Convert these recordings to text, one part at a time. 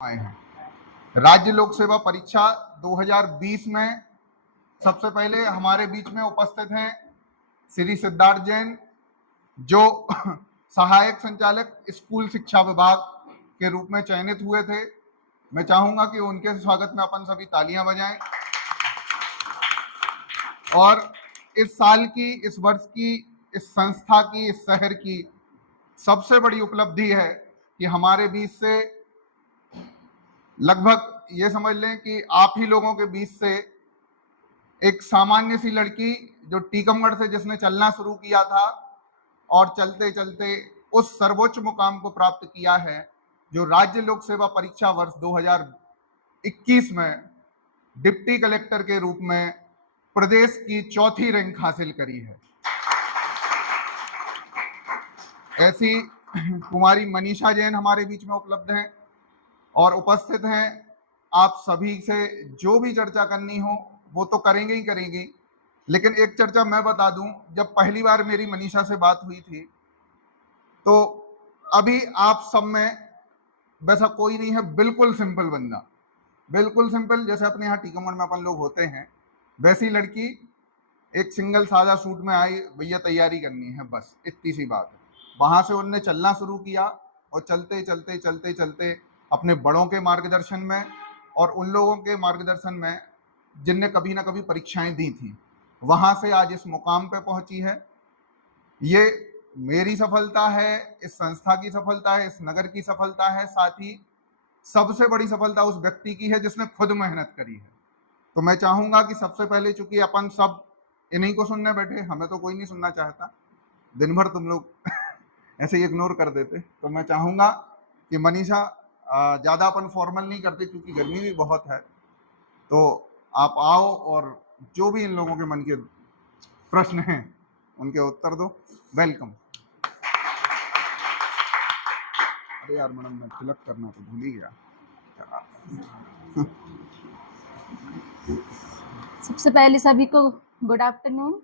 आए हैं। राज्य लोक सेवा परीक्षा 2020 में सबसे पहले हमारे बीच में उपस्थित हैं श्री सिद्धार्थ जैन, जो सहायक संचालक स्कूल शिक्षा विभाग के रूप में चयनित हुए थे। मैं चाहूंगा कि उनके स्वागत में अपन सभी तालियां बजाएं। और इस साल की, इस वर्ष की, इस संस्था की, इस शहर की सबसे बड़ी उपलब्धि है कि हमारे बीच से लगभग ये समझ लें कि आप ही लोगों के बीच से एक सामान्य सी लड़की, जो टीकमगढ़ से जिसने चलना शुरू किया था और चलते चलते उस सर्वोच्च मुकाम को प्राप्त किया है, जो राज्य लोक सेवा परीक्षा वर्ष 2021 में डिप्टी कलेक्टर के रूप में प्रदेश की चौथी रैंक हासिल करी है। ऐसी कुमारी मनीषा जैन हमारे बीच में उपलब्ध हैं और उपस्थित हैं। आप सभी से जो भी चर्चा करनी हो वो तो करेंगे ही करेंगे, लेकिन एक चर्चा मैं बता दूं, जब पहली बार मेरी मनीषा से बात हुई थी तो अभी आप सब में वैसा कोई नहीं है, बिल्कुल सिंपल बंदा, बिल्कुल सिंपल, जैसे अपने यहाँ टीकमगढ़ में अपन लोग होते हैं वैसी लड़की एक सिंगल सादा सूट में आई, भैया तैयारी करनी है, बस इतनी सी बात है। वहां से उनने चलना शुरू किया और चलते चलते चलते चलते अपने बड़ों के मार्गदर्शन में और उन लोगों के मार्गदर्शन में जिनने कभी ना कभी परीक्षाएं दी थी, वहां से आज इस मुकाम पे पहुंची है। ये मेरी सफलता है, इस संस्था की सफलता है, इस नगर की सफलता है, साथ ही सबसे बड़ी सफलता उस व्यक्ति की है जिसने खुद मेहनत करी है। तो मैं चाहूंगा कि सबसे पहले, चूंकि अपन सब इन्हीं को सुनने बैठे, हमें तो कोई नहीं सुनना चाहता, दिन भर तुम लोग ऐसे ही इग्नोर कर देते, तो मैं चाहूंगा कि मनीषा, ज़्यादा अपन फॉर्मल नहीं करते क्योंकि गर्मी भी बहुत है, तो आप आओ और जो भी इन लोगों के मन के प्रश्न हैं उनके उत्तर दो। वेलकम। अरे यार मैडम, मैं तिलक करना तो भूल ही गया। सबसे पहले सभी को good afternoon.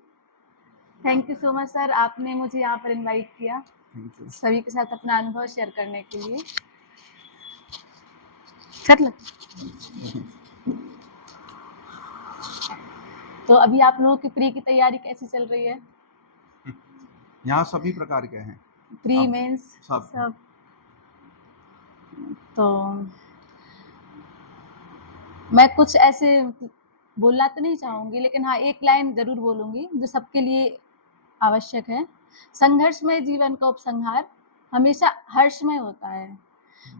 Thank you so much sir, आपने मुझे यहाँ पर इनवाइट किया सभी के साथ अपना अनुभव शेयर करने के लिए। तो अभी आप लोगों की प्री की तैयारी कैसी चल रही है? यहाँ सभी प्रकार के हैं, प्री मेंस सब। तो मैं कुछ ऐसे बोलना तो नहीं चाहूंगी, लेकिन हाँ एक लाइन जरूर बोलूंगी जो सबके लिए आवश्यक है। संघर्षमय जीवन का उपसंहार हमेशा हर्षमय होता है।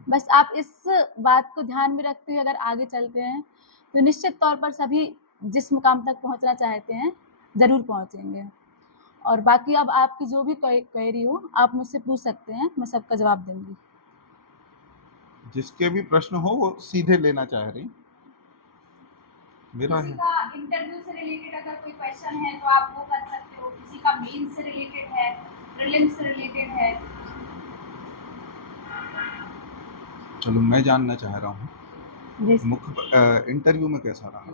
बस आप इस बात को ध्यान में रखते हुए अगर आगे चलते हैं तो निश्चित तौर पर सभी जिस मुकाम तक पहुंचना चाहते हैं जरूर पहुंचेंगे। और बाकी अब आपकी जो भी क्वेरी हो आप मुझसे पूछ सकते हैं, मैं सबका जवाब दूंगी। जिसके भी प्रश्न हो वो सीधे लेना चाह रही। मेरा किसी का इंटरव्यू से रिलेटेड अगर कोई क्वेश्चन है तो आप वो कर सकते हो, किसी का मेन से रिलेटेड है, प्रीलिम्स से रिलेटेड है। चलो मैं जानना चाह रहा हूँ मुख्य इंटरव्यू में कैसा रहा?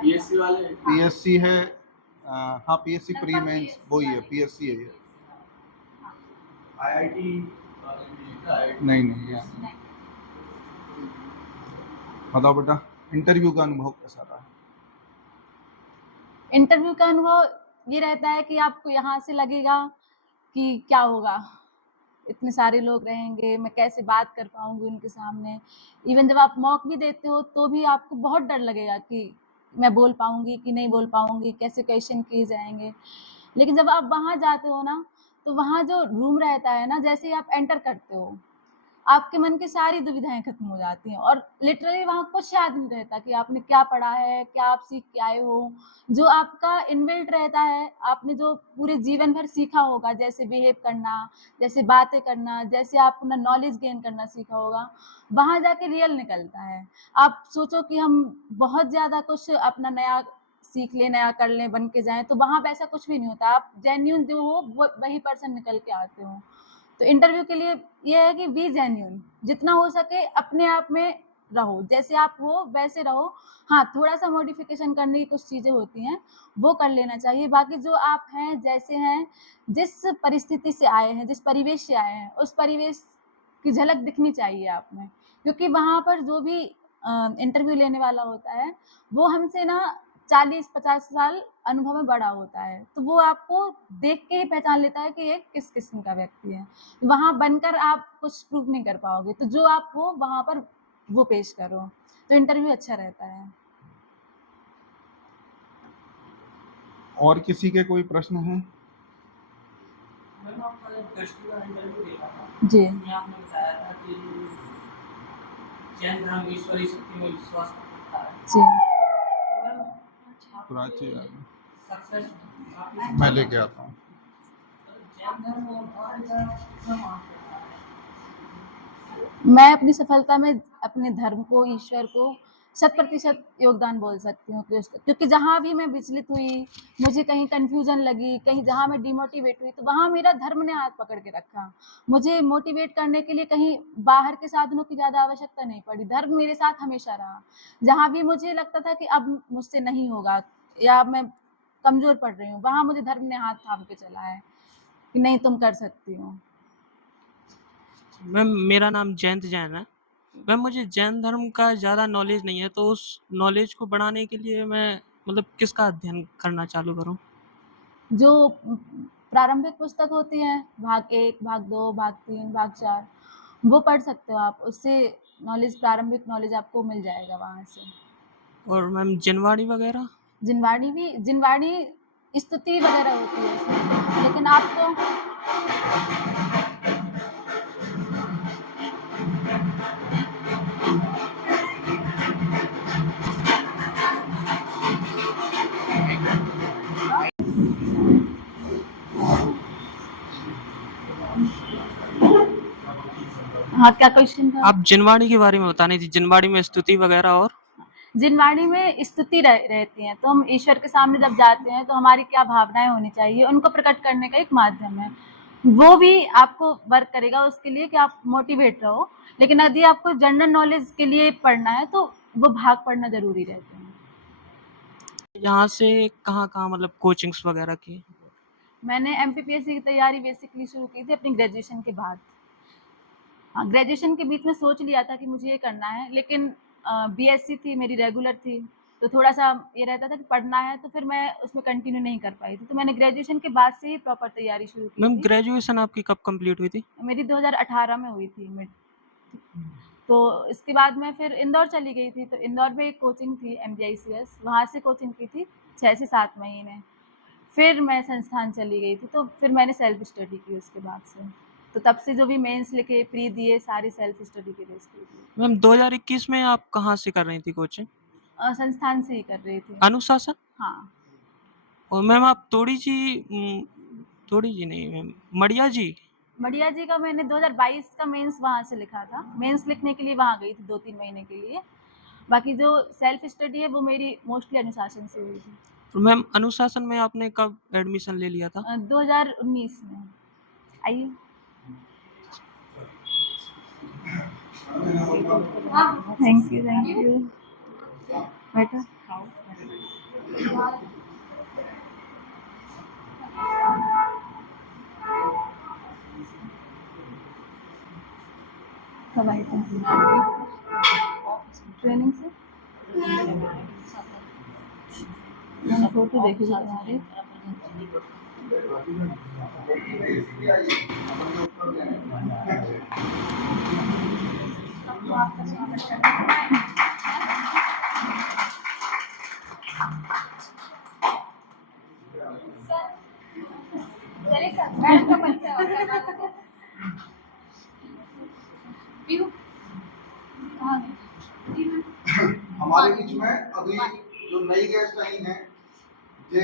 पीएससी वाले पीएससी है, हाँ पीएससी प्री मेंस वही है, पीएससी है। आईआईटी नहीं। बताओ बेटा, इंटरव्यू का अनुभव कैसा रहा? इंटरव्यू का अनुभव ये रहता है कि आपको यहाँ से लगेगा कि क्या होगा, इतने सारे लोग रहेंगे, मैं कैसे बात कर पाऊंगी उनके सामने। इवन जब आप मॉक भी देते हो तो भी आपको बहुत डर लगेगा कि मैं बोल पाऊँगी कि नहीं बोल पाऊँगी, कैसे क्वेश्चन किए जाएँगे। लेकिन जब आप वहाँ जाते हो ना, तो वहाँ जो रूम रहता है ना, जैसे ही आप एंटर करते हो, आपके मन की सारी दुविधाएँ खत्म हो जाती हैं और लिटरली वहाँ कुछ याद नहीं रहता कि आपने क्या पढ़ा है, क्या आप सीख के आए हो। जो आपका इनबिल्ट रहता है, आपने जो पूरे जीवन भर सीखा होगा, जैसे बिहेव करना, जैसे बातें करना, जैसे आप अपना नॉलेज गेन करना सीखा होगा, वहाँ जाके रियल निकलता है। आप सोचो कि हम बहुत ज़्यादा कुछ अपना नया सीख लें, नया कर लें, बन के जाएँ, तो वहाँ वैसा कुछ भी नहीं होता। आप जेन्युइन जो हो, वो वही पर्सन निकल के आते हो। तो इंटरव्यू के लिए ये है कि बी जेन्युइन, जितना हो सके अपने आप में रहो, जैसे आप हो वैसे रहो। हाँ, थोड़ा-सा मॉडिफिकेशन करने की कुछ चीज़ें होती हैं, वो कर लेना चाहिए। बाकी जो आप हैं, जैसे हैं, जिस परिस्थिति से आए हैं, जिस परिवेश से आए हैं, उस परिवेश की झलक दिखनी चाहिए आप में। क्योंकि वहाँ पर जो भी इंटरव्यू लेने वाला होता है, वो हमसे ना 40-50 साल अनुभव में बड़ा होता है, तो वो आपको देख के ही पहचान लेता है कि ये किस किस्म का व्यक्ति है। वहाँ बनकर आप कुछ प्रूव नहीं कर पाओगे, तो जो आप हो वहाँ पर वो पेश करो, तो इंटरव्यू अच्छा रहता है। और किसी के कोई प्रश्न हैं? मैम आपका एक दृष्टि का इंटरव्यू देखा था, जी। उसमें आपने बताया था कि जैन धर्म ईश्वरी शक्ति में विश्वास करता है। जी। मैम प्राची सक्सेस मैं लेके आता हूँ। जैन धर्म और भारत धर्म कितना मानते हैं? मैं अपनी सफलता में अपने धर्म को, ईश्वर को 100% योगदान बोल सकती हूँ क्योंकि जहाँ भी मैं विचलित हुई, मुझे कहीं कन्फ्यूजन लगी, कहीं जहाँ मैं डिमोटिवेट हुई, तो वहाँ मेरा धर्म ने हाथ पकड़ के रखा। मुझे मोटिवेट करने के लिए कहीं बाहर के साधनों की ज़्यादा आवश्यकता नहीं पड़ी, धर्म मेरे साथ हमेशा रहा। जहाँ भी मुझे लगता था कि अब मुझसे नहीं होगा या मैं कमज़ोर पड़ रही हूँ, वहाँ मुझे धर्म ने हाथ थाम के चला है कि नहीं, तुम कर सकती हो। मैम मेरा नाम जयंत जैन है। मैम मुझे जैन धर्म का ज़्यादा नॉलेज नहीं है, तो उस नॉलेज को बढ़ाने के लिए मैं मतलब किसका अध्ययन करना चालू करूँ? जो प्रारंभिक पुस्तक होती हैं, भाग 1, भाग 2, भाग 3, भाग 4, वो पढ़ सकते हो आप। उससे प्रारंभिक नॉलेज आपको मिल जाएगा वहाँ से। और मैम जिनवाणी वगैरह? जिनवाणी स्तुति वगैरह होती है इसमें, लेकिन आपको हाँ, क्या क्वेश्चन था? आप जिनवाणी के बारे में बतानी थी, जिनवाणी में स्तुति वगैरह और? जिनवाणी में स्तुति रहती है, तो हम ईश्वर के सामने जब जाते हैं तो हमारी क्या भावनाएं होनी चाहिए, उनको प्रकट करने का एक माध्यम है। वो भी आपको वर्क करेगा उसके लिए कि आप मोटिवेट रहो, लेकिन यदि आपको जनरल नॉलेज के लिए पढ़ना है तो वो भाग पढ़ना जरूरी रहते हैं। यहाँ से कहाँ मतलब कोचिंग्स वगैरह की? मैंने MPPSC की तैयारी बेसिकली शुरू की थी अपनी ग्रेजुएशन के बाद। हाँ, ग्रेजुएशन के बीच में सोच लिया था कि मुझे ये करना है, लेकिन BSc थी मेरी, रेगुलर थी, तो थोड़ा-सा ये रहता था कि पढ़ना है, तो फिर मैं उसमें कंटिन्यू नहीं कर पाई थी। तो मैंने ग्रेजुएशन के बाद से ही प्रॉपर तैयारी शुरू की मैम थी। ग्रेजुएशन आपकी कब कंप्लीट हुई थी? मेरी 2018 में हुई थी मिड। तो इसके बाद मैं फिर इंदौर चली गई थी, तो इंदौर में एक कोचिंग थी MGICS, वहाँ से कोचिंग की थी 6 से 7 महीने। फिर मैं संस्थान चली गई थी, तो फिर मैंने सेल्फ स्टडी की उसके बाद से। तो तब से जो भी मेंस लिखे, प्री दिए, सारे सेल्फ स्टडी के बेस पे दिए। मैम 2021 में आप कहाँ से कर रही थी कोचिंग? संस्थान से ही कर रही थी। अनुशासन? हाँ। और मैम आप तोड़ी जी नहीं मैम, मड़िया जी? मड़िया जी का मैंने 2022 का मेंस वहाँ से लिखा था। मेंस लिखने के लिए वहाँ गई थी 2-3 महीने के लिए। बाकी जो सेल्फ स्टडी है वो मेरी मोस्टली अनुशासन से हुई थी। तो मैम अनुशासन में आपने कब एडमिशन ले लिया था? 2019 में। आइए। Thank you. बैठो। कब आए थे? ट्रेनिंग से? मैंने फोटो देखी थी तुम्हारी। हाँ जी मैम। हमारे बीच में अभी जो नई गेस्ट आई हैं ये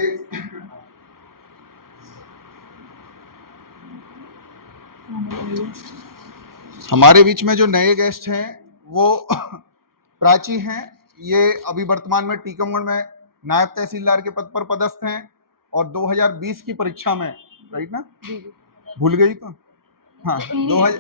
हमारे बीच में जो नए गेस्ट हैं वो प्राची हैं। ये अभी वर्तमान में टीकमगढ़ में नायब तहसीलदार के पद पर पदस्थ हैं और 2020 की परीक्षा में, राइट ना, जी जी भूल गई तो हाँ, 19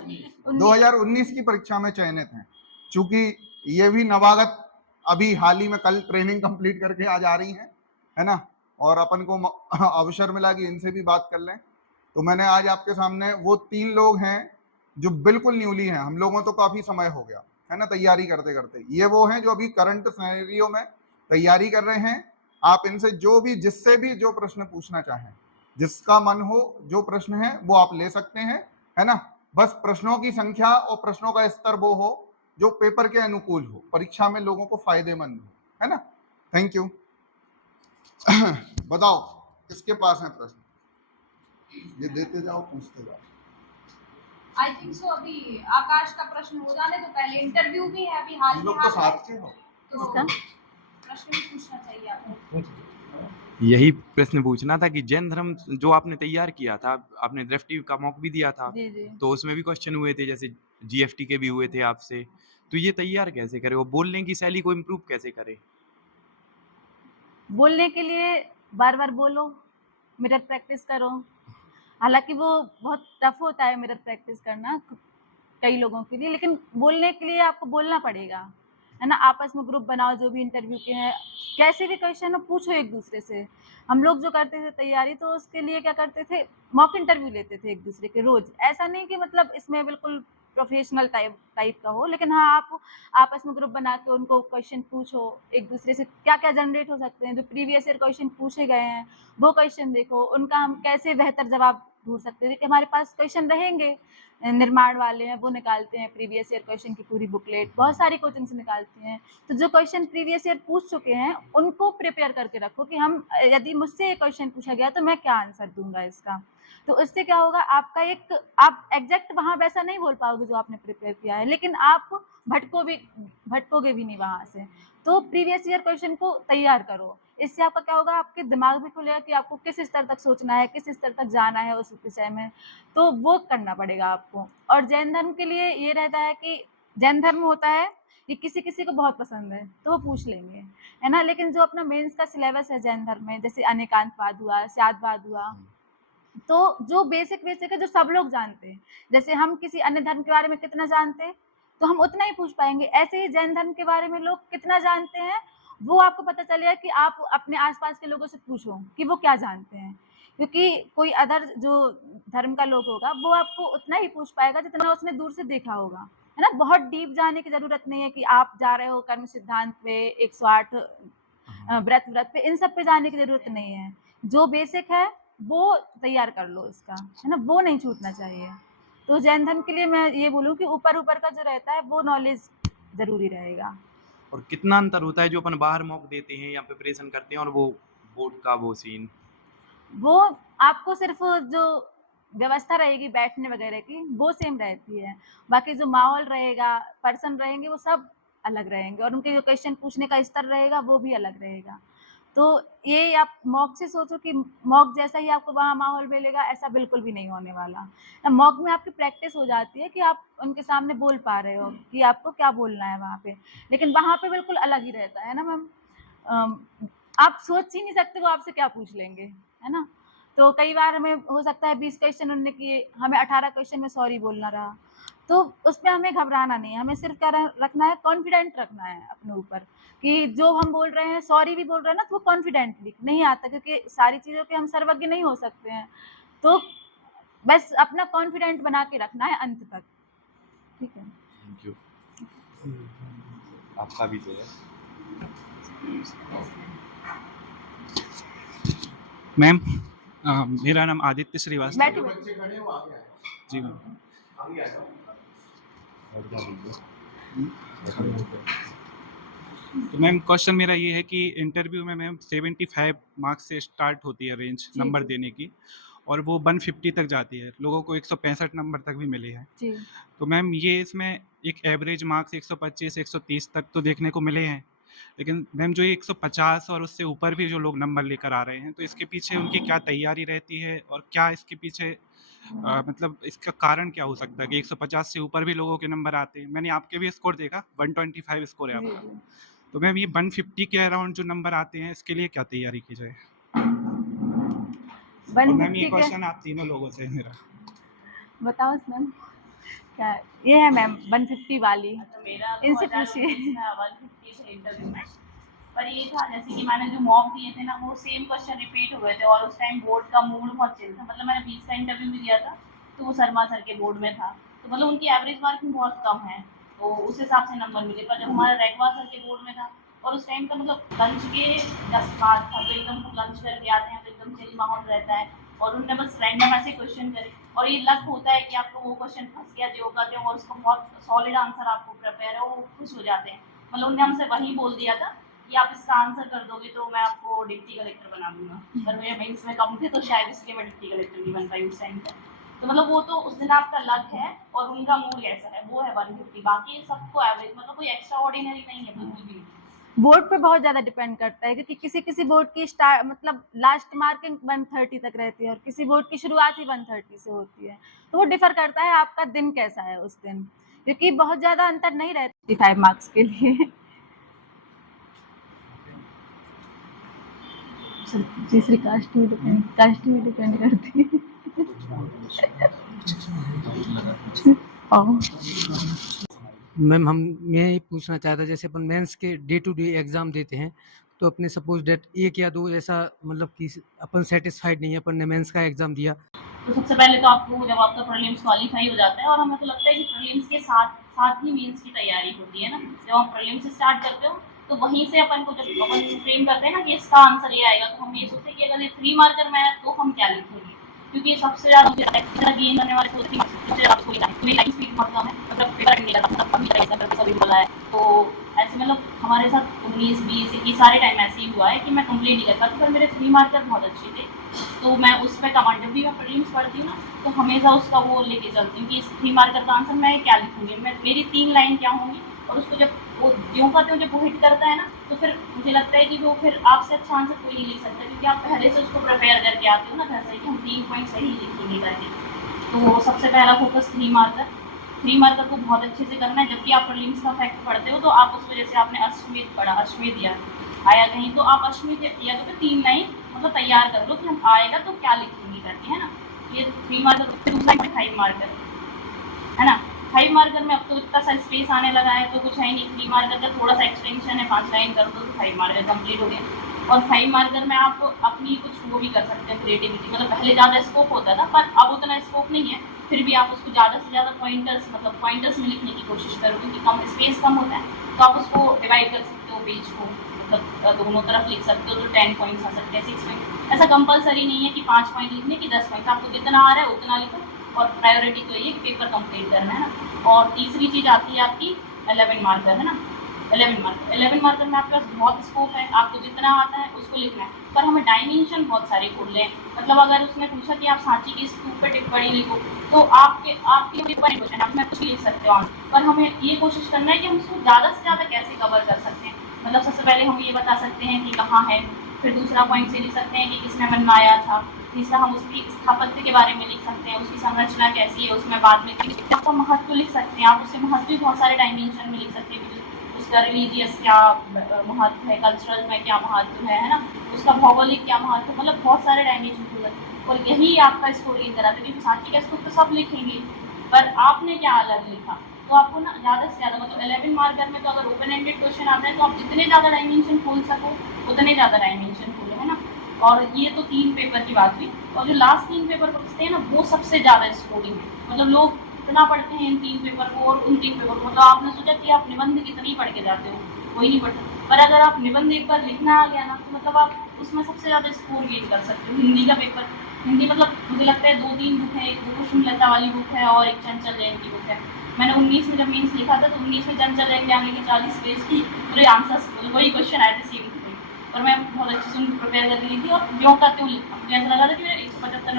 2019 की परीक्षा में चयनित हैं। चूंकि ये भी नवागत अभी हाल ही में कल ट्रेनिंग कंप्लीट करके आज आ रही हैं, है ना, और अपन को अवसर मिला कि इनसे भी बात कर लें। तो मैंने आज आपके सामने वो 3 लोग हैं जो बिल्कुल न्यूली हैं। हम लोगों तो काफी समय हो गया है ना तैयारी करते करते। ये वो हैं जो अभी करंट सिनेरियो में तैयारी कर रहे हैं। आप इनसे जो भी जिससे भी जो प्रश्न पूछना चाहें, जिसका मन हो, जो प्रश्न है वो आप ले सकते हैं, है ना। बस प्रश्नों की संख्या और प्रश्नों का स्तर वो हो जो पेपर के अनुकूल हो, परीक्षा में लोगों को फायदेमंद हो, है ना। Thank you. बताओ किसके पास है प्रश्न? ये देते जाओ, पूछते जाओ। आई थिंक सो अभी आकाश का प्रश्न हो जाने तो पहले इंटरव्यू भी है अभी हाल हम में लोग तो साथ के हो। तो इसका? प्रश्न भी पूछना चाहिए आपको। यही प्रश्न पूछना था कि जैन धर्म जो आपने तैयार किया था, आपने दृष्टि का मौका भी दिया था, जी जी तो उसमें भी क्वेश्चन हुए थे, जैसे जीएफटी के भी हुए थे आपसे। तो ये तैयार कैसे करें, वो बोलने की शैली को इम्प्रूव कैसे करें? बोलने के लिए बार बार बोलो, मिरर प्रैक्टिस करो। हालांकि वो बहुत टफ होता है मिरर प्रैक्टिस करना कई लोगों के लिए, लेकिन बोलने के लिए आपको बोलना पड़ेगा, है ना। आपस में ग्रुप बनाओ, जो भी इंटरव्यू के हैं, कैसे भी क्वेश्चन हो पूछो एक दूसरे से। हम लोग जो करते थे तैयारी, तो उसके लिए क्या करते थे, मॉक इंटरव्यू लेते थे एक दूसरे के रोज। ऐसा नहीं कि मतलब इसमें बिल्कुल प्रोफेशनल टाइप का हो, लेकिन हाँ आप आपस में ग्रुप बना के उनको क्वेश्चन पूछो एक दूसरे से, क्या क्या जनरेट हो सकते हैं, जो प्रीवियस ईयर क्वेश्चन पूछे गए हैं वो क्वेश्चन देखो, उनका हम कैसे बेहतर जवाब ढूंढ सकते हैं। कि हमारे पास क्वेश्चन रहेंगे, निर्माण वाले हैं वो निकालते हैं प्रीवियस ईयर क्वेश्चन की पूरी बुकलेट, बहुत सारी कोचिंग से निकालती हैं। तो जो क्वेश्चन प्रीवियस ईयर पूछ चुके हैं उनको प्रिपेयर करके रखो कि हम यदि मुझसे ये क्वेश्चन पूछा गया तो मैं क्या आंसर दूंगा इसका। तो उससे क्या होगा, आपका एक आप एग्जैक्ट वहाँ वैसा नहीं बोल पाओगे जो आपने प्रिपेयर किया है, लेकिन आप भटकोगे भी नहीं वहाँ से। तो प्रीवियस ईयर क्वेश्चन को तैयार करो। इससे आपका क्या होगा, आपके दिमाग भी खुलेगा कि आपको किस स्तर तक सोचना है, किस स्तर तक जाना है उस विषय में, तो वो करना पड़ेगा आपको। और जैन धर्म के लिए ये रहता है कि जैन धर्म होता है ये किसी किसी को बहुत पसंद है तो वो पूछ लेंगे, है ना। लेकिन जो अपना मेंस का सिलेबस है जैन धर्म में, जैसे अनेकांतवाद हुआ, स्यादवाद हुआ, तो जो बेसिक है जो सब लोग जानते हैं, जैसे हम किसी अन्य धर्म के बारे में कितना जानते हैं तो हम उतना ही पूछ पाएंगे, ऐसे ही जैन धर्म के बारे में लोग कितना जानते हैं वो आपको पता चलेगा कि आप अपने आसपास के लोगों से पूछो कि वो क्या जानते हैं। क्योंकि कोई अदर जो धर्म का लोग होगा वो आपको उतना ही पूछ पाएगा जितना उसने दूर से देखा होगा, है ना। बहुत डीप जाने की जरूरत नहीं है कि आप जा रहे हो कर्म सिद्धांत पे, 108 व्रत पे, इन सब पे जाने की जरूरत नहीं है। जो बेसिक है वो तैयार कर लो इसका, है ना, वो नहीं छूटना चाहिए। तो जैन धर्म के लिए मैं ये बोलूँ कि ऊपर ऊपर का जो रहता है वो नॉलेज जरूरी रहेगा। और कितना अंतर होता है जो अपन बाहर मॉक देते हैं या प्रिपरेशन करते हैं और वो बोर्ड का वो सीन? वो आपको सिर्फ जो व्यवस्था रहेगी बैठने वगैरह की वो सेम रहती है, बाकी जो माहौल रहेगा, पर्सन रहेंगे, वो सब अलग रहेंगे, और उनके जो क्वेश्चन पूछने का स्तर रहेगा वो भी अलग रहेगा। तो ये आप मॉक से सोचो कि मॉक जैसा ही आपको वहाँ माहौल मिलेगा, ऐसा बिल्कुल भी नहीं होने वाला। मॉक में आपकी प्रैक्टिस हो जाती है कि आप उनके सामने बोल पा रहे हो कि आपको क्या बोलना है वहाँ पे, लेकिन वहाँ पे बिल्कुल अलग ही रहता है ना मैम। आप सोच ही नहीं सकते वो आपसे क्या पूछ लेंगे, है ना। तो कई बार हमें हो सकता है 20 क्वेश्चन उन्होंने किए, हमें 18 क्वेश्चन में सॉरी बोलना रहा, तो उसमें हमें घबराना नहीं है, हमें सिर्फ क्या रखना है, कॉन्फिडेंट रखना है अपने ऊपर कि जो हम बोल रहे हैं, सॉरी भी बोल रहे हैं ना, तो वो कॉन्फिडेंटली नहीं आता, क्योंकि सारी चीज़ों के हम सर्वज्ञ नहीं हो सकते हैं। तो बस अपना कॉन्फिडेंट बना के रखना है अंत तक, ठीक है। Thank you. आपका भी तो है। मैम मेरा नाम आदित्य श्रीवास्तव। बैठो बच्चे खड़े हो, आगे आए, जी मैम। आगे आ जाओ। तो मैम क्वेश्चन मेरा ये है कि इंटरव्यू में मैम 75 मार्क्स से स्टार्ट होती है रेंज जी, नंबर जी। देने की, और वो 150 तक जाती है, लोगों को 165 नंबर तक भी मिली है। जी। तो मैम ये इसमें एक एवरेज मार्क्स 125 130 तक तो देखने को मिले हैं, लेकिन मैम जो ये 150 और उससे ऊपर भी जो लोग नंबर लेकर आ रहे हैं, तो इसके पीछे उनकी क्या तैयारी रहती है और क्या इसके पीछे मतलब इसका कारण क्या हो सकता है कि 150 से ऊपर भी लोगों के नंबर आते हैं? मैंने आपके भी स्कोर देखा, 125 स्कोर है जी, आपका। जी। तो मैम ये 150 के अराउंड जो नंबर आते हैं, इसके लिए क्या तैयारी की जाए? और मैम ये 150 के क्वेश्चन आप तीनों लोगों से है मेरा। बताओ मैम क्या ये है मैम 150 वाली तो मेरा इनसे 2019 पूछिए। में 150 थे इंटरव्यू में, पर ये था जैसे कि मैंने जो मॉक दिए थे ना वो सेम क्वेश्चन रिपीट हुए थे और उस टाइम बोर्ड का मूड बहुत चिल था। मतलब मैंने 20 का इंटरव्यू भी दिया था तो वो शर्मा सर के बोर्ड में था, तो मतलब उनकी एवरेज मार्किंग बहुत कम है, तो उस हिसाब से नंबर मिले। पर जब हमारा रैगवा सर के बोर्ड में था और उस टाइम का मतलब लंच के 10 बाद था, तो एकदम लंच करके आते हैं तो एकदम चिल माहौल रहता है और उन्होंने बस रैंडम ऐसे क्वेश्चन करे और ये लक होता है कि आपको वो क्वेश्चन फंस गया जो का और उसका बहुत सॉलिड आंसर आपको प्रिपेयर है, वो खुश हो जाते हैं। मतलब उन्होंने हमसे वही बोल दिया था कि आप इसका आंसर कर दोगे तो मैं आपको डिप्टी कलेक्टर बना दूंगा, पर मेरे मेंस में कम थे तो शायद इसलिए मैं डिप्टी कलेक्टर नहीं बन पाई उस टाइम पर। तो मतलब वो तो उस दिन आपका लक है और उनका मूड ऐसा है, वो है 150। बाकी सबको एवरेज, मतलब कोई एक्स्ट्रा ऑर्डिनरी नहीं है बिल्कुल भी। बोर्ड पे बहुत ज़्यादा डिपेंड करता है क्योंकि किसी बोर्ड की स्टार्ट मतलब लास्ट मार्किंग 130 तक रहती है और किसी बोर्ड की शुरुआत ही 130 से होती है, तो वो डिफर करता है आपका दिन कैसा है उस दिन, क्योंकि बहुत ज़्यादा अंतर नहीं रहती 5 मार्क्स के लिए। तीसरी कास्ट में डिपेंड करती है। मैम हम मैं ये पूछना चाहता जैसे अपन मेंस के डे टू डे एग्जाम देते हैं तो अपने सपोज डेट 1 या 2 ऐसा मतलब कि अपन सेटिस्फाइड नहीं है, अपन ने मेंस का एग्जाम दिया तो सबसे पहले तो आपको जब आपका प्रीलिम्स क्वालिफाई हो जाता है, और हमें तो लगता है कि प्रीलिम्स के साथ साथ ही मेंस की तैयारी होती है ना। जब आप प्रीलिम्स स्टार्ट करते हो तो वहीं से अपन को जब अपन फ्रेम करते हैं ना कि इसका आंसर ये आएगा, तो हम ये सोचते हैं कि अगर ये 3 मार्कर में है तो हम क्या लिखेंगे, क्योंकि ये सबसे ज़्यादा गेन करने वाले होते हैं। मतलब पेपर नहीं लगा मतलब कभी ऐसा भी बोला है, तो ऐसे मतलब हमारे साथ 19, 20, 21 सारे टाइम ऐसे ही हुआ है कि मैं कंप्लीट नहीं करता, तो पर मेरे 3 मार्कर बहुत अच्छे थे, तो मैं उस पर कमांड जब भी मैं प्रीलिम्स पढ़ती हूँ ना तो हमेशा उसका वो लेके चलती हूँ कि इस 3 मार्कर का आंसर मैं क्या लिखूँगी, मैं मेरी 3 लाइन क्या होंगी, और उसको जब वो यूँ करते हो जब वो हिट करता है ना तो फिर मुझे लगता है कि वो फिर आपसे अच्छा आंसर कोई नहीं लिख सकता, क्योंकि आप पहले से उसको प्रिपेयर करके आते हो ना घर से कि हम 3 पॉइंट सही लिखेंगे करके। तो वो सबसे पहला फोकस 3 मार्कर को बहुत अच्छे से करना है। जबकि आप प्रीलिम्स का फैक्ट पढ़ते हो तो आप उस वजह से आपने अश्वमेध पढ़ा, अश्वमेध या आया कहीं, तो आप अश्वमेध या तो 3 लाइन मतलब तैयार कर लो कि हम आएगा तो क्या लिखेंगे करके, है ना। ये 3 मार्कर। दूसरा 5 मार्कर है ना। 5 मार्कर में अब तो इतना सा स्पेस आने लगा है तो कुछ है नहीं, 3 मार्कर का थोड़ा सा एक्सटेंशन है, 5 लाइन कर दो तो 5 मार्कर कंप्लीट हो गया। और 5 मार्कर में आप अपनी कुछ वो भी कर सकते हैं, क्रिएटिविटी, मतलब पहले ज़्यादा स्कोप होता था पर अब उतना स्कोप नहीं है, फिर भी आप उसको ज़्यादा से ज़्यादा पॉइंटर्स में लिखने की कोशिश करो, क्योंकि कम स्पेस कम होता है तो आप उसको डिवाइड कर सकते हो पेज को, मतलब दोनों तरफ लिख सकते हो, तो 10 पॉइंट्स आ सकते हैं, 6 पॉइंट। ऐसा कंपलसरी नहीं है कि 5 पॉइंट लिखने की 10 पॉइंट, आपको जितना आ रहा है उतना लिखो, और प्रायोरिटी तो ये कि पेपर कंप्लीट करना है ना। और तीसरी चीज़ आती है आपकी 11 मार्कर, है ना। 11 मार्कर में आपके पास बहुत स्कोप है, आपको जितना आता है उसको लिखना है, पर हमें डायमेंशन बहुत सारे खोलने हैं। मतलब अगर उसने पूछा कि आप सांची की स्तूप पर टिप्पणी लिखो तो आपके ऊपर ही क्वेश्चन, आप में कुछ भी लिख सकते हो, पर हमें ये कोशिश करना है कि हम उसको ज़्यादा से ज़्यादा कैसे कवर कर सकते हैं। मतलब सबसे पहले हम ये बता सकते हैं कि कहाँ है, फिर दूसरा पॉइंट से लिख सकते हैं कि किसने बनवाया था, तीसरा हम उसकी स्थापत्य के बारे में लिख सकते हैं, उसकी संरचना कैसी है, उसमें बाद में आपका महत्व लिख सकते हैं, आप उससे महत्व भी बहुत सारे डायमेंशन में लिख सकते हैं, उसका रिलीजियस क्या महत्व है, कल्चरल में क्या महत्व है ना, उसका भौगोलिक क्या महत्व है, मतलब बहुत सारे डायमेंशन हो सकते हैं। और यही आपका स्कोर गेन कराते हैं, क्योंकि सांची का स्कोर तो सब लिखेंगे, पर आपने क्या अलग लिखा, तो आपको ना ज़्यादा से ज़्यादा, मतलब 11 मार्कर में तो अगर ओपन एंडेड क्वेश्चन आता है तो आप जितने ज़्यादा डायमेंशन खोल सको उतने ज़्यादा डायमेंशन खोलो, है ना। और ये तो 3 पेपर की बात हुई, और जो लास्ट 3 पेपर बचते हैं ना वो सबसे ज़्यादा स्कोरिंग है। मतलब लोग इतना पढ़ते हैं इन 3 पेपर को और उन 3 पेपर को, मतलब आपने सोचा कि आप निबंध कितनी पढ़ के जाते हो, कोई नहीं पढ़ता, पर अगर आप निबंध एक बार लिखना आ गया ना तो मतलब आप उसमें सबसे ज़्यादा स्कोर गेन कर सकते हो। हिंदी का पेपर, हिंदी मतलब मुझे लगता है 2-3 बुक है, एक कुसुमलता वाली बुक है और एक चंचल जैन की बुक है। मैंने 19 में जब मीन्स लिखा था तो 19 में चंचल जैन के आगे की 40 पेज की पूरे आंसर्स वही क्वेश्चन आए थे सेम टू सेम, पर मैं बहुत अच्छे से उनको प्रिपेयर कर रही थी और जो करते हुए मुझे ऐसा लगा था कि मेरे 175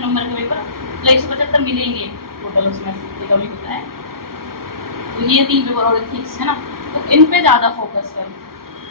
नंबर के पेपर तो 175 मिलेंगे टोटल, उसमें से कभी होता है। तो ये 3 पेपर और एथिक्स है ना, तो इन पे ज़्यादा फोकस करूँ,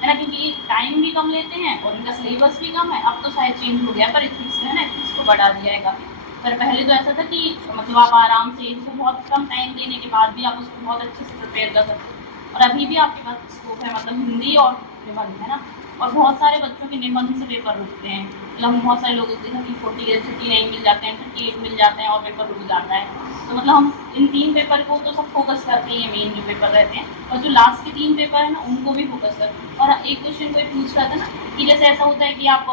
है ना, क्योंकि टाइम भी कम लेते हैं और इनका सिलेबस भी कम है। अब तो शायद चेंज हो गया, पर एथिक्स है ना, एथिक्स को बढ़ा दिया है काफ़ी। पर पहले तो ऐसा था कि मतलब आप आराम से इसको बहुत कम टाइम देने के बाद भी आप उसको बहुत अच्छे से प्रिपेयर कर सकते हो। और अभी भी आपके पास स्कोप है, मतलब हिंदी और निबंध है ना, और बहुत सारे बच्चों के निबंध से पेपर रुकते हैं। मतलब बहुत सारे लोग देखा कि 39 मिल जाते हैं, 38 मिल जाते हैं और पेपर रुक जाता है। तो मतलब हम इन 3 पेपर को तो सब फोकस करते ही हैं, मेन जो पेपर रहते हैं, और जो लास्ट के 3 पेपर है ना उनको भी फोकस करते हैं। और एक क्वेश्चन कोई पूछ रहा था ना कि जैसे ऐसा होता है कि आप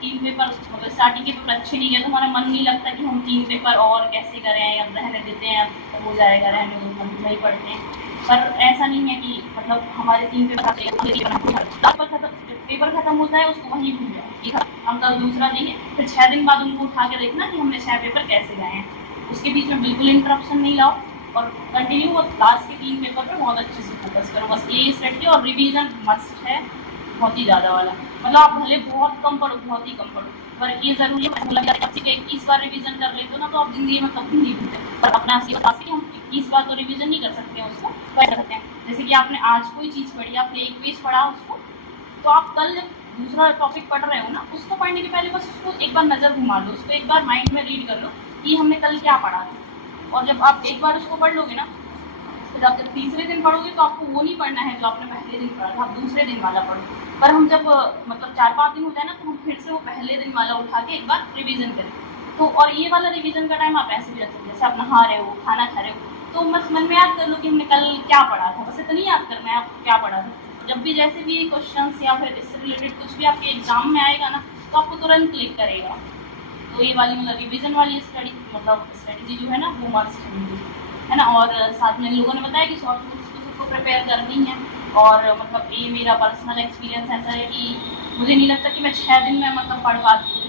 3 पेपर मतलब स्टार्टिंग के पेपर अच्छे नहीं गए तो हमारा मन नहीं लगता कि हम 3 पेपर और कैसे करें या रहने देते हैं, अब हो जाएगा, रहने दो, हम नहीं पढ़ते हैं। पर ऐसा नहीं है कि मतलब हमारे 3 पेपर खत्म होता है उसको वहीं भूल जाओ कि हम कल दूसरा देंगे, फिर 6 दिन बाद उनको उठा के देखना कि हमने 6 पेपर कैसे गए हैं। उसके बीच में बिल्कुल इंटरप्शन नहीं लाओ और कंटिन्यू वो लास्ट के 3 पेपर पे बहुत अच्छे से फोकस करो। बस ये स्ट्रेटजी और रिवीजन मस्ट है, बहुत ही ज़्यादा वाला। मतलब आप भले बहुत कम पढ़ो, बहुत ही कम पढ़ो, पर ये ज़रूरी है मतलब 21 बार रिवीजन कर लेते हो ना तो आप जिंदगी में कभी नहीं भूलते। पर अपना कि हम 21 बार तो रिवीजन नहीं कर सकते हैं उसको, कर सकते हैं। जैसे कि आपने आज कोई चीज़ पढ़ी, आपने एक पेज पढ़ा उसको, तो आप कल जब दूसरा टॉपिक पढ़ रहे हो ना उसको पढ़ने के पहले बस उसको एक बार नज़र घुमा लो, उसको एक बार माइंड में रीड कर लो कि हमने कल क्या पढ़ा था। और जब आप एक बार उसको पढ़ लोगे ना, फिर आप जब तीसरे दिन पढ़ोगे तो आपको वो नहीं पढ़ना है जो आपने पहले दिन पढ़ा था, आप दूसरे दिन वाला पढ़ो। पर हम जब मतलब 4-5 दिन हो जाए ना तो हम फिर से वो पहले दिन वाला उठा के एक बार रिवीजन करें। तो और ये वाला रिवीजन का टाइम आप ऐसे भी रख सकते हो, जैसे आप नहा रहे हो, खाना खा रहे हो, तो बस मन में याद कर लो कि हमने कल क्या पढ़ा था, बस इतना याद करना है आपको क्या पढ़ा था। जब भी जैसे भी क्वेश्चंस या फिर इससे रिलेटेड कुछ भी आपके एग्जाम में आएगा ना तो आपको तुरंत क्लिक करेगा। तो ये वाली मतलब रिवीजन वाली स्टडी मतलब स्ट्रेटजी जो है ना वो मस्ट है ना। और साथ में लोगों ने बताया कि शॉर्ट नोट्स तो सबको प्रिपेयर करनी है। और मतलब ये मेरा पर्सनल एक्सपीरियंस ऐसा है कि मुझे नहीं लगता कि मैं 6 दिन में मतलब पढ़ पाती हूँ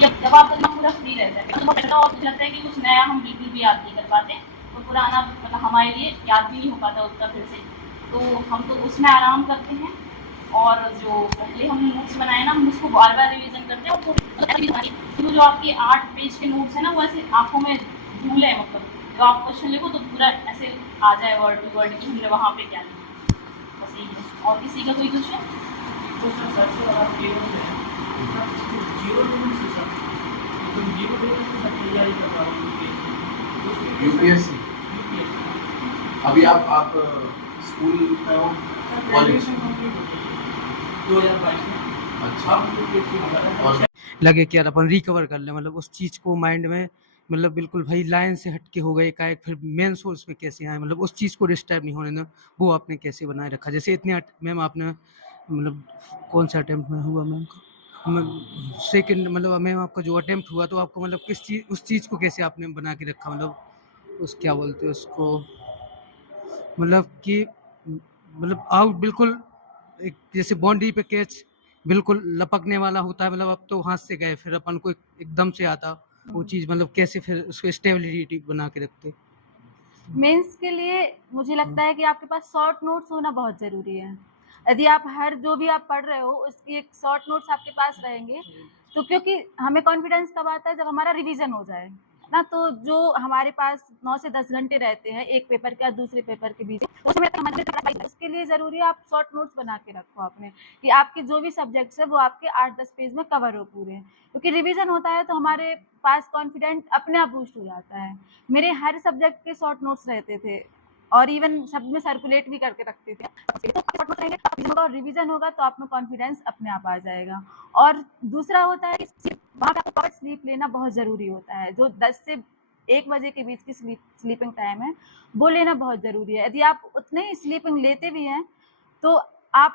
जब आपका पूरा फ्री रहता है तो और मुझे लगता है कि कुछ नया हम बिल्कुल भी याद नहीं कर पाते, तो पुराना मतलब हमारे लिए याद भी नहीं हो पाता उतना फिर से। तो हम तो उसमें आराम करते हैं और जो पहले हमने नोट्स बनाए ना हम उसको बार बार रिवीजन करते हैं। और तो जो आपके 8 पेज के नोट्स हैं ना वो ऐसे आंखों में धूल है, मतलब जब आप क्वेश्चन लिखो तो पूरा ऐसे आ जाए वर्ड टू वर्ड कि हमने वहाँ पे क्या लिखा। बस यही है। और किसी का कोई क्वेश्चन? यूपीएससी अभी आप स्कूल में हो, कॉलेज? 2022 में। अच्छा। और लगे कि यार अपन रिकवर कर ले, मतलब उस चीज़ को माइंड में मतलब बिल्कुल भाई लाइन से हट के हो गए एकाएक, फिर मेन सोर्स पे कैसे आए, मतलब उस चीज़ को डिस्टर्ब नहीं होने देना, वो आपने कैसे बनाए रखा? जैसे इतने मैम आपने मतलब कौन सा अटेम्प्ट में हुआ मैम का? सेकंड मतलब मैम आपका जो अटेम्प्ट हुआ तो आपको मतलब किस चीज़ उस चीज़ को कैसे आपने बना के रखा, मतलब उस क्या बोलते हैं उसको, मतलब कि मतलब आउट बिल्कुल एक जैसे बाउंड्री पे कैच बिल्कुल लपकने वाला होता है, मतलब अब तो हाथ से गए फिर अपन को एकदम से आता वो चीज़, मतलब कैसे फिर उसको स्टेबिलिटी बना के रखते? मेंस के लिए मुझे लगता है कि आपके पास शॉर्ट नोट्स होना बहुत ज़रूरी है। यदि आप हर जो भी आप पढ़ रहे हो उसकी एक शॉर्ट नोट्स आपके पास रहेंगे तो क्योंकि हमें कॉन्फिडेंस कब आता है जब हमारा रिवीजन हो जाए ना। तो जो हमारे पास 9 से 10 घंटे रहते हैं एक पेपर के दूसरे पेपर के बीच, उसके लिए ज़रूरी है आप शॉर्ट नोट्स बना के रखो आपने कि आपके जो भी सब्जेक्ट्स है वो आपके 8-10 पेज में कवर हो पूरे, क्योंकि रिवीजन होता है तो हमारे पास कॉन्फिडेंट अपने आप बूस्ट हो जाता है। मेरे हर सब्जेक्ट के शॉर्ट नोट्स रहते थे और इवन सब में सर्कुलेट भी करके रखते थे। और रिवीजन होगा तो आप में कॉन्फिडेंस अपने आप आ जाएगा। और दूसरा होता है कि वहाँ पे आपको स्लीप लेना बहुत ज़रूरी होता है। जो 10 से 1 बजे के बीच की स्लीपिंग टाइम है वो लेना बहुत ज़रूरी है। यदि आप उतने ही स्लीपिंग लेते भी हैं तो आप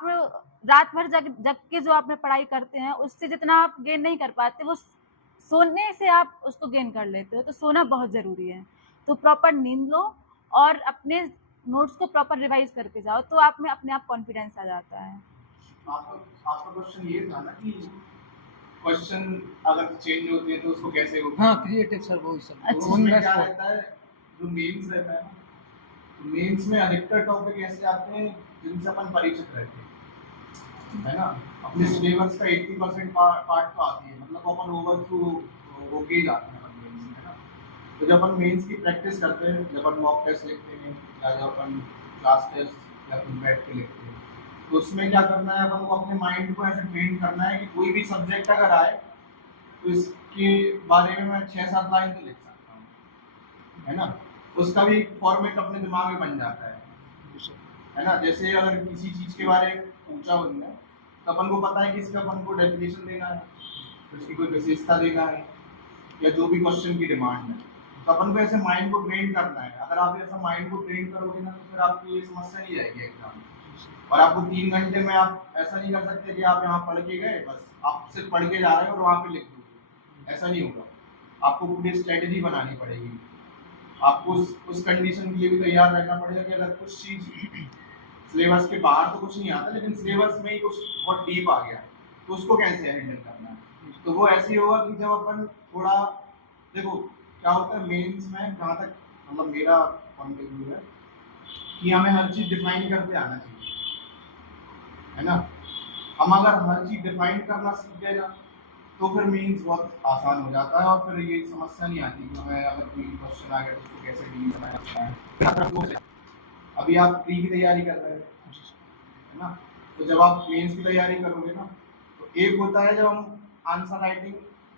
रात भर जग के जो आपने पढ़ाई करते हैं उससे जितना आप गेन नहीं कर पाते वो सोने से आप उसको गेन कर लेते हो। तो सोना बहुत ज़रूरी है। तो प्रॉपर नींद लो और अपने नोट्स को प्रॉपर रिवाइज करके जाओ तो आप में अपने आप कॉन्फिडेंस आ जाता है। आपका क्वेश्चन ये था ना कि क्वेश्चन अगर चेंज होते हैं तो उसको कैसे हाँ क्रिएटिव सर वो सब तो उसमें क्या रहता है जो मेंस रहता है मेंस में अधिकतर टॉपिक ऐसे आते हैं जिनसे अपन परिचित रहते हैं, है ना। अपने सिलेबस का 80% पार्ट तो आती है, मतलब अपन ओवर थ्रू होके जाते हैं अपन मेंस में, है ना। तो जब अपन मेंस की प्रैक्टिस करते हैं, जब अपन मॉक टेस्ट लिखते हैं या जब अपन क्लास टेस्ट या फिर बैठ के लिखते हैं, तो उसमें क्या करना है, अपन को अपने माइंड को ऐसे ट्रेन करना है कि कोई भी सब्जेक्ट अगर आए तो इसके बारे में मैं 6-7 लाइन तो लिख सकता हूँ, है ना। उसका भी फॉर्मेट अपने दिमाग में बन जाता है ना। जैसे अगर किसी चीज़ के बारे में पूछा उनने, तो अपन को पता है कि इसका अपन को डेफिनेशन देना है, उसकी कोई विशेषता देना है, या जो भी क्वेश्चन की डिमांड है, तो अपन को ऐसे माइंड को ट्रेन करना है। अगर आप ऐसा माइंड को ट्रेन करोगे ना, तो फिर आपकी ये समस्या नहीं आएगी एग्जाम में। और आपको 3 घंटे में आप ऐसा नहीं कर सकते कि आप यहाँ पढ़ के गए, बस आप सिर्फ पढ़ के जा रहे हो और वहाँ पे लिख दोगे, ऐसा नहीं होगा। आपको पूरी स्ट्रेटेजी बनानी पड़ेगी, आपको उस कंडीशन के लिए भी तैयार रहना पड़ेगा कि अगर कुछ चीज़ सिलेबस के बाहर तो कुछ नहीं आता, लेकिन सिलेबस में ही कुछ बहुत डीप आ गया, तो उसको कैसे हैंडल करना है। तो वो ऐसे ही होगा कि जब अपन थोड़ा, देखो क्या होता है मेंस में, जहाँ तक मतलब मेरा पॉइंट ऑफ व्यू है कि हमें हर चीज़ डिफाइन करते आना चाहिए, है ना। हम अगर हर चीज़ डिफाइन करना सीख गए ना, तो फिर मीन्स बहुत आसान हो जाता है, और फिर ये समस्या नहीं आती कि हमें अगर कोई क्वेश्चन आ गया तो उसको कैसे डील करना है। अभी आप प्री की तैयारी कर रहे हैं, है ना। तो जब आप मेंस की तैयारी करोगे ना, तो एक होता है जब हम आंसर राइटिंग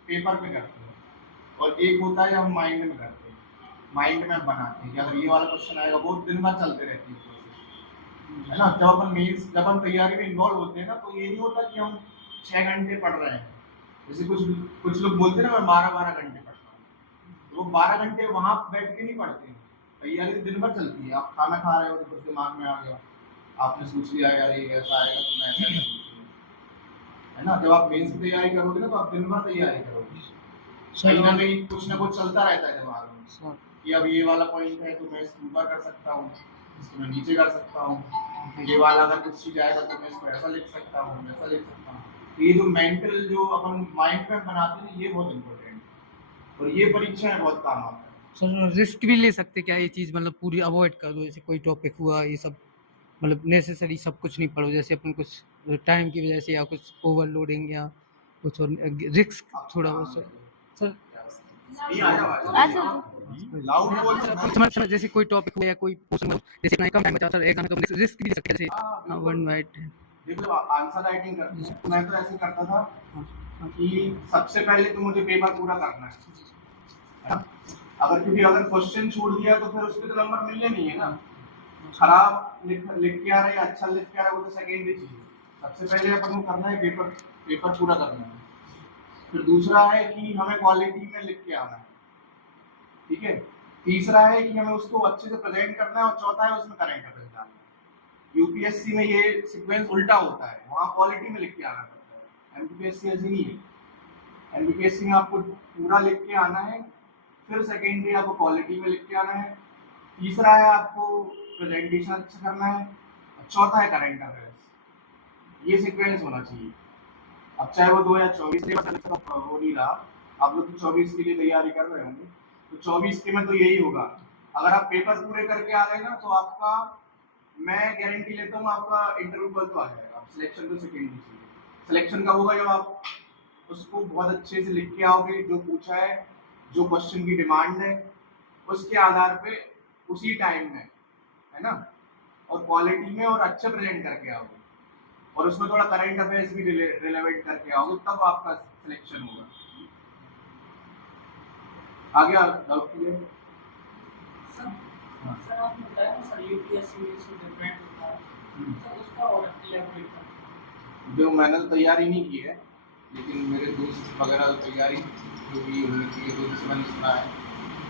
पेपर पे करते हैं, और एक होता है जब हम माइंड में करते हैं, माइंड में बनाते हैं कि अगर ये वाला क्वेश्चन आएगा, वो दिन भर चलते रहती है प्रोसेस, है ना। जब अपन मेंस, जब हम तैयारी में इन्वॉल्व होते हैं ना, तो ये नहीं होता कि हम 6 घंटे पढ़ रहे हैं। जैसे कुछ लोग बोलते हैं ना, मैं 12-12 घंटे पढ़ता हूँ, तो वो 12 घंटे वहाँ बैठ के नहीं पढ़ते हैं। तैयारी तो दिन भर चलती है। आप खाना खा रहे हो तो कुछ दिमाग में आ गया, आपने सोच लिया यार ये ऐसा आएगा तो मैं ऐसा करूँ, है ना। जब आप मेंस की तैयारी करोगे ना, तो आप दिन भर तैयारी करोगे, कहीं ना कहीं कुछ ना कुछ चलता रहता है दिमाग में कि अब ये वाला पॉइंट है तो मैं इसको ऊपर कर सकता हूँ, इसको मैं नीचे कर सकता हूँ, ये वाला अगर कुछ चीज़ आएगा तो मैं इसको ऐसा लिख सकता हूँ, वैसा लिख सकता हूँ। ये जो मेंटल जो अपन माइंड में बनाते हैं, ये बहुत इम्पोर्टेंट है, और ये परीक्षा में बहुत काम आता है। सर रिस्क भी ले सकते क्या ये चीज़, मतलब पूरी अवॉइड कर दो, जैसे कोई टॉपिक हुआ ये सब, मतलब नेसेसरी सब कुछ नहीं पढ़ो, जैसे अपन कुछ टाइम की वजह से या कुछ ओवरलोडिंग या कुछ और रिस्क थोड़ा बहुत। सर लाउड बोल समझ जैसे कोई टॉपिक हो या कोई पोर्शन, जैसे इतना कम टाइम बचा सर एग्जाम तो रिस्क भी ले सकते हैं, जैसे वन वाइट। देखो आंसर राइटिंग करते हैं, मैं तो ऐसे करता था कि सबसे पहले तो मुझे पेपर पूरा करना है ना। क्योंकि अगर क्वेश्चन छोड़ दिया तो फिर उसके तो नंबर मिलने नहीं है ना। खराब लिख के आ रहा है या अच्छा लिख के आ रहा है, वो तो सेकेंडरी चीज है। सबसे पहले अपन को करना है पेपर पूरा करना है। फिर दूसरा है कि हमें क्वालिटी में लिख के आना है, ठीक है। तीसरा है कि हमें उसको अच्छे से प्रेजेंट करना है, और चौथा है उसमें करंट अफेयर्स डालना है। यूपीएससी में ये सीक्वेंस उल्टा होता है, वहाँ क्वालिटी में लिख के आना पड़ता है, एमपीएससी ऐसे नहीं है। एमपीएससी में आपको पूरा लिख के आना है, फिर सेकेंडरी आपको क्वालिटी में लिख के आना है, तीसरा है आपको प्रेजेंटेशन अच्छा करना है, चौथा है करंट अफेयर्स। ये सीक्वेंस होना चाहिए। अब चाहे वो 2024 हो नहीं रहा, आप लोग तो 24 के लिए तैयारी कर रहे होंगे, तो 24 के में तो यही होगा। अगर आप पेपर पूरे करके आ गए ना, तो आपका, मैं गारंटी लेता हूँ, आपका इंटरव्यू कल तो आ जाएगा। सिलेक्शन तो सेकेंडरी चाहिए। सिलेक्शन कब होगा? जब आप उसको बहुत अच्छे से लिख के आओगे, जो पूछा है, जो क्वेश्चन की डिमांड है, उसके आधार पे उसी टाइम में, है ना, और क्वालिटी में और अच्छा प्रेजेंट करके आओगे, और उसमें थोड़ा करंट अफेयर्स भी रिलेवेंट करके आओगे, तब आपका सिलेक्शन होगा। आगे डाउट क्लियर? सर आपने बताया ना सर यूपीएससी में इसको डिफरेंट होता है, तो उसका और इलैबोरेट करें। जो मैंने तो तैयारी नहीं की है, लेकिन मेरे दोस्त वगैरह तैयारी जो भी होती है, तो जिससे मैंने सुना है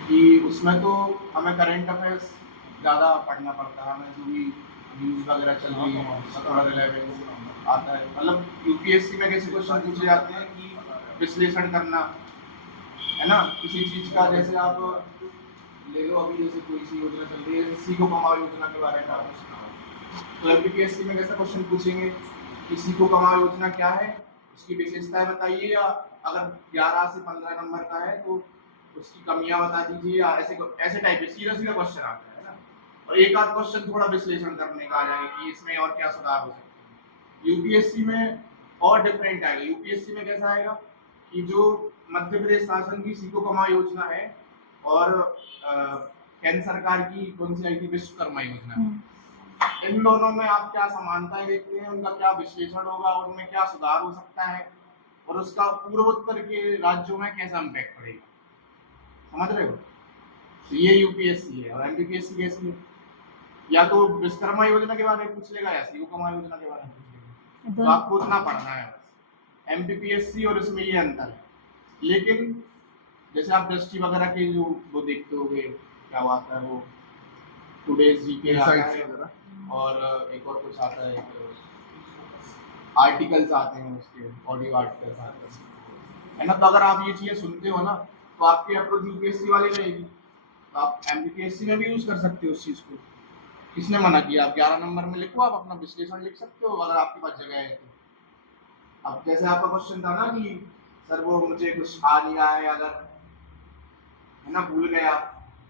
कि उसमें तो हमें करंट अफेयर्स ज़्यादा पढ़ना पड़ता है, हमें जो भी न्यूज़ वगैरह चल रही है उसका थोड़ा रिलेवेंस आता है। मतलब यूपीएससी में कैसे क्वेश्चन पूछे जाते हैं कि विश्लेषण करना, है ना, किसी चीज़ का। जैसे आप ले लो, अभी जैसे कोई सी योजना चल रही है, सीखो कमाओ योजना के बारे में आपने सुना हो, तो यूपीएससी में कैसा क्वेश्चन पूछेंगे कि सीखो कमाओ योजना क्या है, उसकी विशेषताएं बताइए, या अगर 11 से 15 नंबर का है तो उसकी कमियां बता दीजिए, या ऐसे टाइप के सीधा सीधा क्वेश्चन आता है ना। तो एक आध क्वेश्चन थोड़ा विश्लेषण करने का आ जाए कि इसमें और क्या सुधार हो सकते हैं। यूपीएससी में और डिफरेंट आएगा। यूपीएससी में कैसा आएगा कि जो मध्य प्रदेश शासन की सीखो कमा योजना है और केंद्र सरकार की कौन सी आई थी, विश्वकर्मा योजना, इन दोनों में आप क्या समानताएं देखते हैं, उनका क्या विश्लेषण होगा, उनमें क्या सुधार हो सकता है और उसका पूर्वोत्तर के राज्यों में कैसा इम्पैक्ट पड़ेगा, समझ रहे हो? तो ये यूपीएससी है। और एमपीपीएससी कैसी है, या तो विश्वकर्मा योजना के बारे में पूछ लेगा या सीखो कमा योजना के बारे में पूछ लेगा, तो आपको उतना पढ़ना है बस। एमपीपीएससी और इसमें ये अंतर है। लेकिन जैसे आप दृष्टि वगैरह के जो वो देखते होगे, क्या आता है वो टुडेज जीके आता है और एक और कुछ आता है, आर्टिकल्स आते हैं उसके, ऑडियो आर्टिकल्स आते हैं, है ना। तो अगर आप ये चीज़ें सुनते हो ना तो आपकी अप्रोच यूपीएससी वाली रहेगी, तो आप एमपीपीएससी में भी यूज़ कर सकते हो उस चीज़ को। किसने मना किया? आप 11 नंबर में लिखो, आप अपना विश्लेषण लिख सकते हो अगर आपके पास जगह है तो। अब जैसे आपका क्वेश्चन था ना कि सर वो मुझे कुछ आ नहीं रहा है, अगर है ना भूल गया,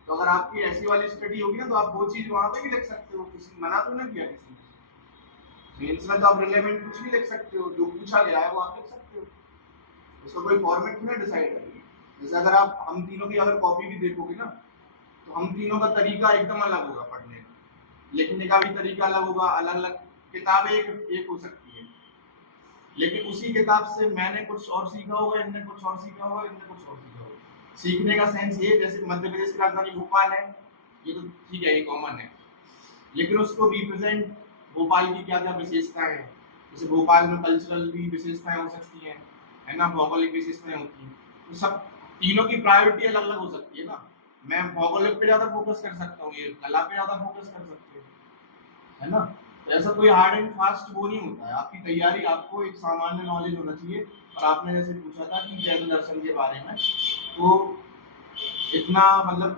तो अगर आपकी ऐसी वाली स्टडी होगी ना तो आप वो चीज़ वहाँ पे भी लिख सकते हो, किसी मना तो नहीं किया किसी ने। मेंस में तो आप रिलेवेंट कुछ भी लिख सकते हो, जो पूछा गया है वो आप लिख सकते हो, उसका कोई फॉर्मेट नहीं डिसाइड करेंगे। जैसे अगर आप हम तीनों की अगर कॉपी भी देखोगे ना तो हम तीनों का तरीका एकदम अलग होगा, पढ़ने का, लिखने का भी तरीका अलग होगा, अलग अलग किताबें एक हो सकती है, लेकिन उसी किताब से मैंने कुछ और सीखा होगा, इनने कुछ और सीखा होगा, इनने कुछ और सीखा होगा। सीखने का सेंस ये, जैसे मध्य प्रदेश की राजधानी भोपाल है, ये तो ठीक है, ये कॉमन है, लेकिन उसको रिप्रेजेंट भोपाल की क्या क्या विशेषताएं हैं, जैसे भोपाल में कल्चरल भी विशेषताएं हो सकती हैं, है ना, भौगोलिक विशेषताएं होती हैं, तो सब तीनों की प्रायोरिटी अलग अलग हो सकती है ना। मैं भौगोलिक पे ज्यादा फोकस कर सकता हूँ, ये कला पे ज्यादा फोकस कर सकते हैं, है ना। तो ऐसा कोई हार्ड एंड फास्ट वो नहीं होता है। आपकी तैयारी, आपको एक सामान्य नॉलेज होना चाहिए। और आपने जैसे पूछा था कि जैन दर्शन के बारे में, तो इतना मतलब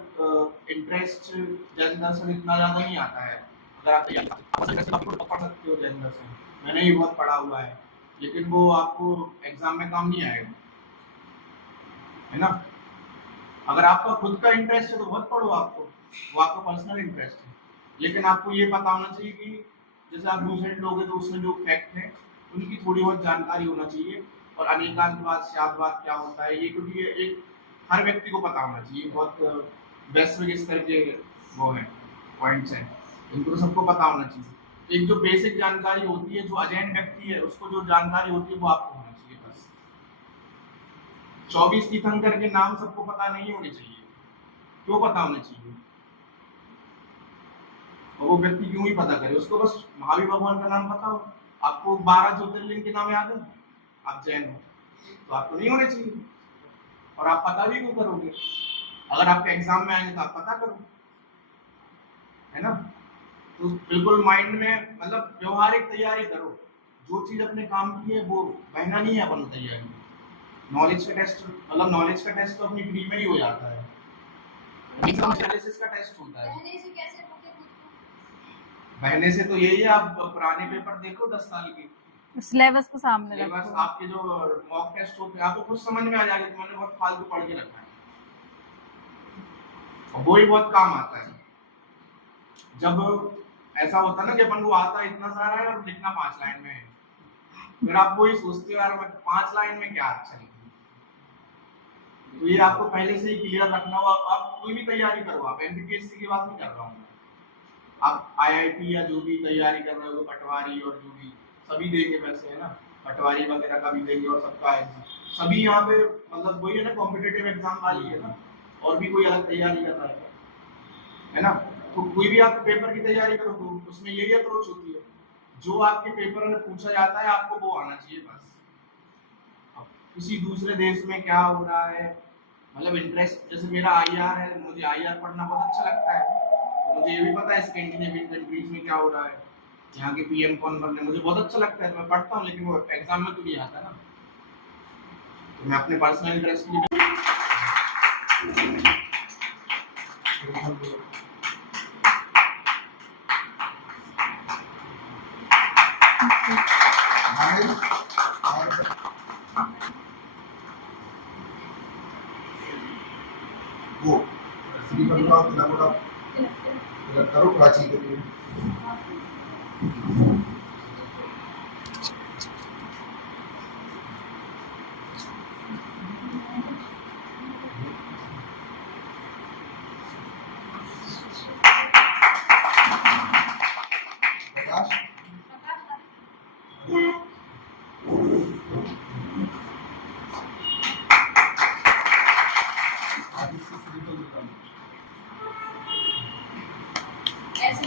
इंटरेस्ट जैन दर्शन इतना ज़्यादा नहीं आता है। अगर आप तैयारी पढ़ सकते हो जैन दर्शन, मैंने भी बहुत पढ़ा हुआ है, लेकिन वो आपको एग्जाम में काम नहीं आएगा, है ना। अगर आपका खुद का इंटरेस्ट है तो बहुत पढ़ो, आपको वो आपका पर्सनल इंटरेस्ट है, लेकिन आपको ये पता होना चाहिए कि जैसे आप न्यूज़ लोगे तो उसमें जो फैक्ट है उनकी थोड़ी बहुत जानकारी होना चाहिए। और अनेकांतवाद, शादवाद क्या होता है ये, क्योंकि ये एक हर व्यक्ति को पता होना चाहिए, बहुत वैश्विक स्तर के वो हैं पॉइंट्स हैं, इनको तो सबको पता होना चाहिए। एक जो बेसिक जानकारी होती है, जो अजैन व्यक्ति है उसको जो जानकारी होती है वो आपको होना चाहिए बस। 24 तीर्थंकर के नाम सबको पता नहीं होने चाहिए, क्यों पता होना चाहिए? और वो व्यक्ति क्यों ही पता करे, उसको बस महावीर भगवान का नाम पता हो। आपको 12 ज्योतिर्लिंग के नाम याद है, आप जैन हो तो आपको नहीं होने चाहिए, और आप पता भी क्यों करोगे? अगर आपके एग्जाम में आएंगे तो आप पता करो, है ना। तो बिल्कुल माइंड में मतलब व्यवहारिक तैयारी करो, जो चीज अपने काम की है वो बहना नहीं है अपन तैयारी। नॉलेज का टेस्ट, मतलब नॉलेज का टेस्ट तो अपनी प्री में ही हो जाता है, एनालिसिस का टेस्ट होता है। बहने से तो यही है, आप पुराने पेपर देखो 10 साल के, सिलेबस को सामने सिलेबस, रखो। आपके जो मॉक टेस्ट होते हैं आपको कुछ समझ में आ जाएगा कि मैंने बहुत फालतू पढ़ के रखा है, और वो ही बहुत काम आता है। जब ऐसा होता है ना कि अपन को आता है इतना सारा है और लिखना 5 लाइन में है, फिर आप वही सोचते हो यार मैं 5 लाइन में क्या अच्छा लिखूं। तो ये आपको पहले से ही क्लियर रखना हो। आप कोई भी तैयारी करो, आप एमपीपीएससी की बात नहीं कर रहा हूँ, आप आईआईटी या जो भी तैयारी कर रहे हो, पटवारी और जो भी सभी देंगे वैसे, है ना, पटवारी वगैरह का भी देंगे और सबका सभी यहाँ पे मतलब वही है ना, कॉम्पिटिटिव एग्जाम वाली है ना, और भी कोई अलग तैयारी कर रहा है ना। तो कोई भी आप पेपर की तैयारी करो तो उसमें यही अप्रोच होती है, जो आपके पेपर में पूछा जाता है आपको वो आना चाहिए बस। अब किसी दूसरे देश में क्या हो रहा है, मतलब इंटरेस्ट, जैसे मेरा आईआर है, मुझे आईआर पढ़ना बहुत अच्छा लगता है, तो मुझे ये भी पता है स्कैंडिनेवियन कंट्रीज में क्या हो रहा है, यहाँ के पीएम कौन बन रहे हैं, मुझे बहुत अच्छा लगता है, तो मैं पढ़ता हूँ, लेकिन वो एग्जाम में तो नहीं आता ना, तो मैं अपने पर्सनल इंटरेस्ट के लिए वो करो प्राची के लिए। प्रकाश ऐसे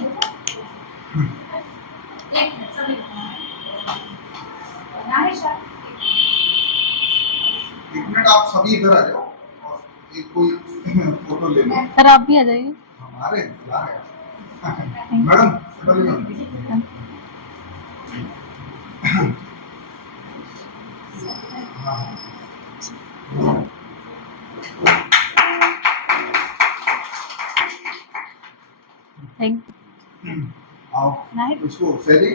एक मिनट सभी नाहिशा एक मिनट, आप सभी इधर आ जाओ और एक कोई फोटो ले लो। सर आप भी आ जाइए। हमारे क्या है मैडम, चलिए। हाँ। थैंक आओ नाहिद। इसको सैली,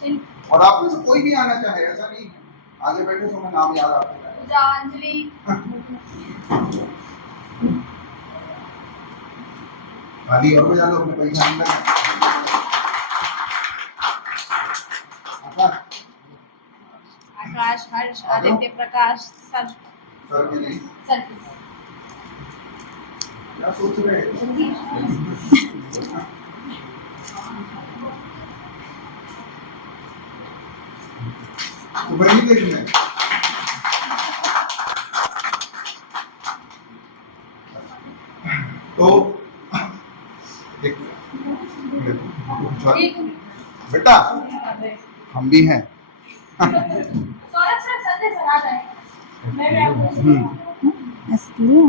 शिल्प और आप में से कोई भी आना चाहे, ऐसा नहीं है, आगे बैठे समय नाम याद आपको है। पूजा अंजलि खाली और बजा लो, अपने पैसा अंदर है। आकाश हर्ष आदित्य प्रकाश सर सर के लिए सर क्या सोच रहे हैं? जल्दी तो वही देखना है। तो देख एक बेटा, हम भी हैं। सौरभ सर संजय सर आ जाए मैं भी आपको इसलिए